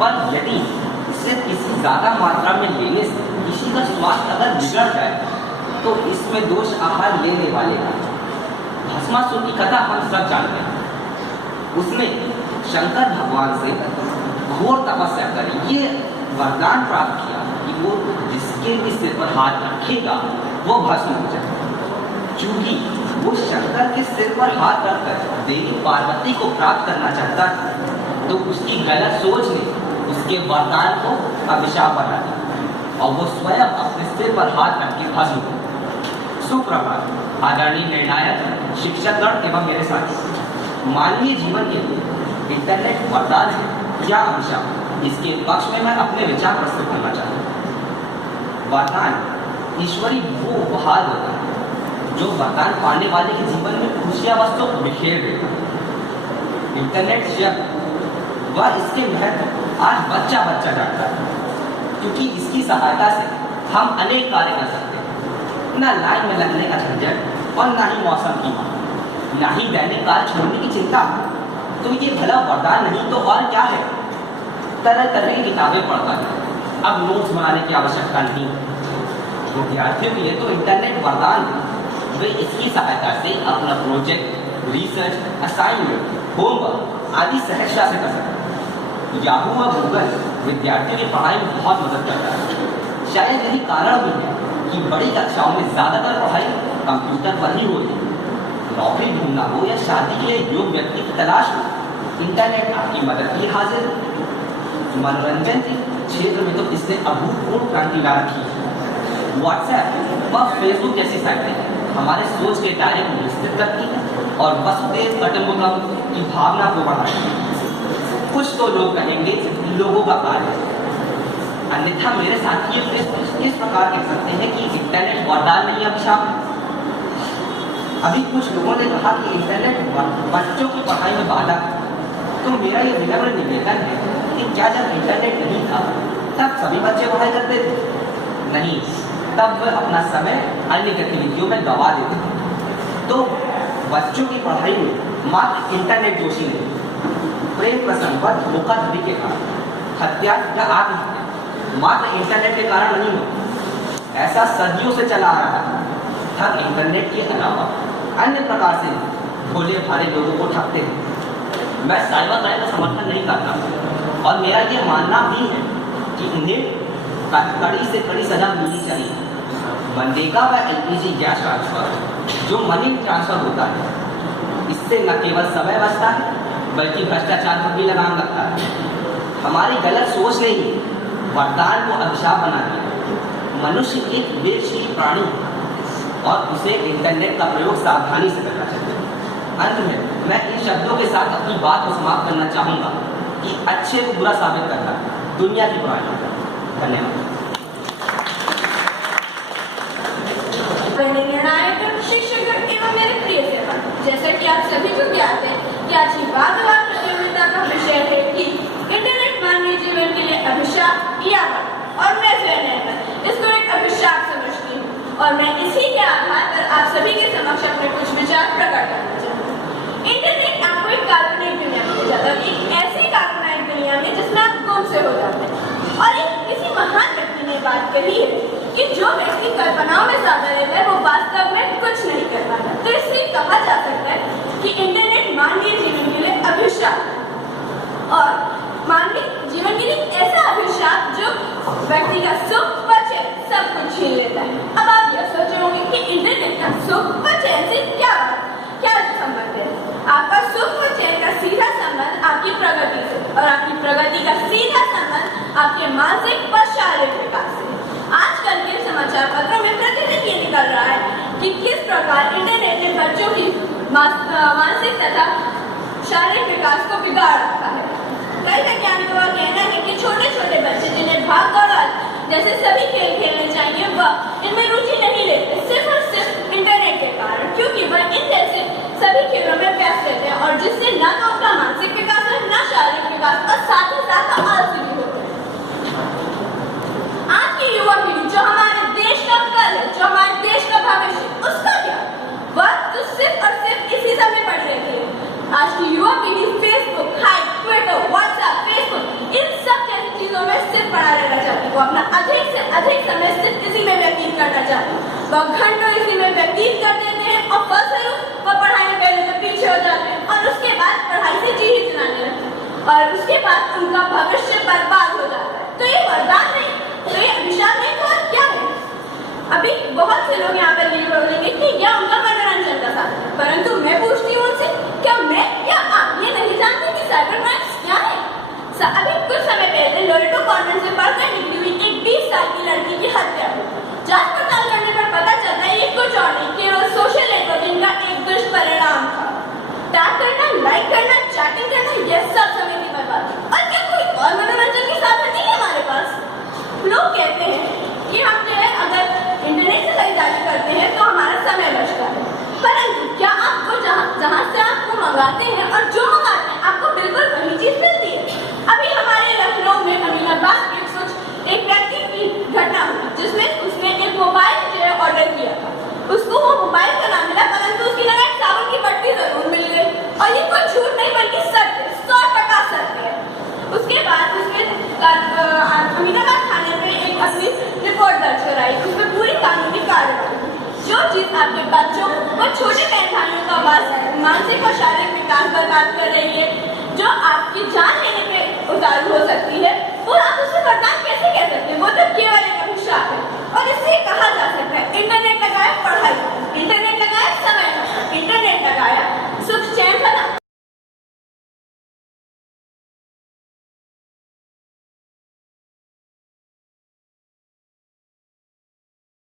पर यदि इसे किसी ज़्यादा मात्रा में लेने से किसी का स्वास्थ्य अगर बिगड़ जाए तो इसमें दोष आहार लेने वाले का। भस्मासुर की कथा हम सब जानते हैं। उसने शंकर भगवान से घोर तपस्या करी, ये वरदान प्राप्त किया कि वो जिसके भी सिर पर हाथ रखेगा वो भस्म हो जाए। चूंकि वो शंकर के सिर पर हाथ रखकर देवी पार्वती को प्राप्त करना चाहता था तो उसकी गलत सोच ने उसके वरदान को अभिशाप बना दिया और वो स्वयं अपने सिर पर हाथ रख के भस्म हो। सुप्रभात आदरणीय निर्णायक शिक्षकगण एवं मेरे साथी। मानवीय जीवन के लिए इंटरनेट वरदान है या अभिशाप, इसके पक्ष में मैं अपने विचार प्रस्तुत करना चाहता हूँ। वरदान ईश्वरी वो उपहार होता है जो वरदान पाने वाले के जीवन में खुशियां वस्तु बिखेर देता है। इंटरनेट शब्द व इसके महत्व आज बच्चा बच्चा जानता है, क्योंकि इसकी सहायता से हम अनेक कार्य कर सकते हैं। न लाइन में लगने का झंझट और न ही मौसम की मांग, न ही दैनिक कार्य छोड़ने की चिंता। तो ये भला वरदान नहीं तो और क्या है। तरह तरह की किताबें पढ़ता है, अब नोट्स बनाने की आवश्यकता नहीं। विद्यार्थियों के लिए तो इंटरनेट वरदान है। वे इसकी सहायता से अपना प्रोजेक्ट, रिसर्च, असाइनमेंट, होमवर्क आदि सहजता से कर सकते हैं। याहू व गूगल विद्यार्थियों की पढ़ाई में बहुत मदद करता है। शायद यही कारण भी है कि बड़ी कक्षाओं में ज़्यादातर पढ़ाई कंप्यूटर पर ही होती है। नौकरी ढूंढना हो या शादी के लिए योग्य व्यक्ति की तलाश हो, इंटरनेट आपकी मदद के लिए हाजिर है। मनोरंजन के क्षेत्र में तो इसने अभूतपूर्व क्रांति ला रखी है। व्हाट्सएप व फेसबुक जैसी साइटें हमारे सोच के दायरे को विस्तृत करती है और वसुदेव कुटुंबकम की भावना को बढ़ाती है। कुछ तो लोग कहेंगे लोगों का कार्य है, अन्यथा मेरे साथी इस प्रकार कह सकते हैं कि इंटरनेट वरदान नहीं अभिशाप। अभी कुछ लोगों ने कहा कि इंटरनेट बच्चों की पढ़ाई में बाधा है, तो मेरा ये विनम्र निवेदन है कि क्या जब इंटरनेट नहीं था तब सभी बच्चे पढ़ाई करते थे? नहीं, तब वह अपना समय अन्य गतिविधियों में गवा देते थे। तो बच्चों की पढ़ाई में मात्र इंटरनेट दोषी नहीं। प्रेम प्रसंग व धोखाधड़ी के कारण हत्या या आत्महत्या मात्र इंटरनेट के कारण नहीं हो, ऐसा सदियों से चला आ रहा है। हम इंटरनेट के अलावा अन्य प्रकार से भोले भाले लोगों को ठगते हैं। मैं साइबर क्राइम का समर्थन नहीं करता और मेरा ये मानना भी है कि उन्हें कड़ी से कड़ी सजा मिलनी चाहिए। मनरेगा व एलपीजी गैस ट्रांसफर जो मनी ट्रांसफर होता है, इससे न केवल समय बचता है बल्कि भ्रष्टाचार पर भी लगाम लगता है। हमारी गलत सोच ने ही वरदान को अभिशाप बना दिया। मनुष्य एक विवेकशील प्राणी है और उसे इंटरनेट का प्रयोग सावधानी से करना चाहिए। अंत में मैं इन शब्दों के साथ अपनी बात को समाप्त करना चाहूँगा कि अच्छे को बुरा साबित करना दुनिया की बुराई है। धन्यवाद। निर्णायक शिक्षक एवं मेरे प्रिय सेवा, जैसा कि आप सभी को ज्ञात है कि आज की वादविवाद प्रतियोगिता का विषय है कि इंटरनेट मानवीय जीवन के लिए अभिशाप या वरदान, और मैं इसको एक अभिशाप समझती हूँ और मैं इसी के आधार पर आप सभी के समक्ष अपने कुछ विचार प्रकट करना चाहती हूँ। इंटरनेट आपको एक काल्पनिक दुनिया में ले जाता है, एक ऐसी काल्पनिक दुनिया में जिसमें आप गुम से हो जाते हैं। और एक किसी महान व्यक्ति ने बात कही है कि जो व्यक्ति कल्पनाओं में ज्यादा रहता है वो वास्तव में कुछ नहीं कर पाता। तो इससे कहा जा सकता है कि इंटरनेट मानवीय जीवन के लिए अभिशाप और मानवीय जीवन के लिए ऐसा अभिशाप जो व्यक्ति का सुख व चैन सब कुछ छीन लेता है। अब आप यह सोच रहे होंगे कि इंटरनेट का सुख व चैन से क्या संबंध है। आपका सुख व चैन का सीधा संबंध आपकी प्रगति से और आपकी प्रगति का सीधा संबंध आपके मानसिक व शारीरिक विकास से। आजकल के समाचार पत्रों में प्रतिदिन ये निकल रहा है कि किस प्रकार इंटरनेट ने बच्चों की मानसिक तथा शारीरिक विकास को बिगाड़ रखा है। कई वैज्ञानिकों का कहना है कि छोटे छोटे बच्चे जिन्हें भाग दौड़ जैसे सभी खेल खेलने चाहिए वह इनमें रुचि नहीं लेते, सिर्फ और सिर्फ इंटरनेट के कारण, क्योंकि वह इन जैसे सभी खेलों में व्यस्त रहते हैं और जिससे न तो उनका मानसिक विकास है न शारीरिक विकास और साथ ही साथ आलसी भी होते हैं। आज की युवा पीढ़ी जो हमारे देश का कल है, जो हमारे देश का भविष्य, उसका क्या? वह तो सिर्फ और सिर्फ इसी सब में पड़ी रहती है। आज की युवा पीढ़ी फेसबुक, ट्विटर, व्हाट्सएप, फेसबुक इन सब के अधिक से अधिक समय सिर्फ इसी में व्यतीत करना चाहते हैं। वह घंटों इसी में व्यतीत कर देते हैं और फलस्वरूप वह पढ़ाई में पहले से पीछे हो जाते हैं और उसके बाद पढ़ाई से जी ही चलाने लगते हैं और उसके बाद उनका भविष्य बर्बाद हो जाता है। तो ये वरदान नहीं, तो ये अभिशाप नहीं, तो और क्या है? अभी बहुत से लोग यहाँ पर ये बोलेंगे कि यह उनका मनोरंजन का साधन है, परंतु मैं पूछती हूँ उनसे, क्या मैं या आप ये नहीं जानते कि साइबर क्राइम्स क्या है? अभी कुछ समय पहले लोरेटो कॉन्वेंट से पढ़कर निकली हुई एक 20 साल की लड़की की हत्या हुई। जांच पड़ताल करने पर पता चलता है ये कुछ और नहीं, केवल सोशल नेटवर्किंग का एक दुष्परिणाम था। टैग करना, लाइक करना, चैटिंग करना, यह सब समय की बर्बादी। और क्या कोई और मनोरंजन के साधन नहीं है हमारे पास? लोग कहते हैं कि हम जो है अगर इंटरनेट से खरीदारी करते हैं तो हमारा समय बचता है, परंतु क्या आपको जहाँ से आपको मंगाते हैं और जो मंगाते हैं आपको बिल्कुल वही चीज मिलती है? अभी हमारे लखनऊ में अमीनाबाद के एक व्यक्ति की घटना हुई जिसमें उसने एक मोबाइल जो है ऑर्डर किया था। उसको वो मोबाइल का नाम मिला, परंतु उसकी जगह एक साबुन की पट्टी जरूर मिल गई। और ये कोई झूठ नहीं बल्कि सत्य, 100% सत्य है। उसके बाद उसने अमीनाबाद थाने में एक अपनी रिपोर्ट दर्ज कराई, उसमें पूरी कानूनी कार्रवाई। जो चीज आपके बच्चों व छोटे बहन भाइयों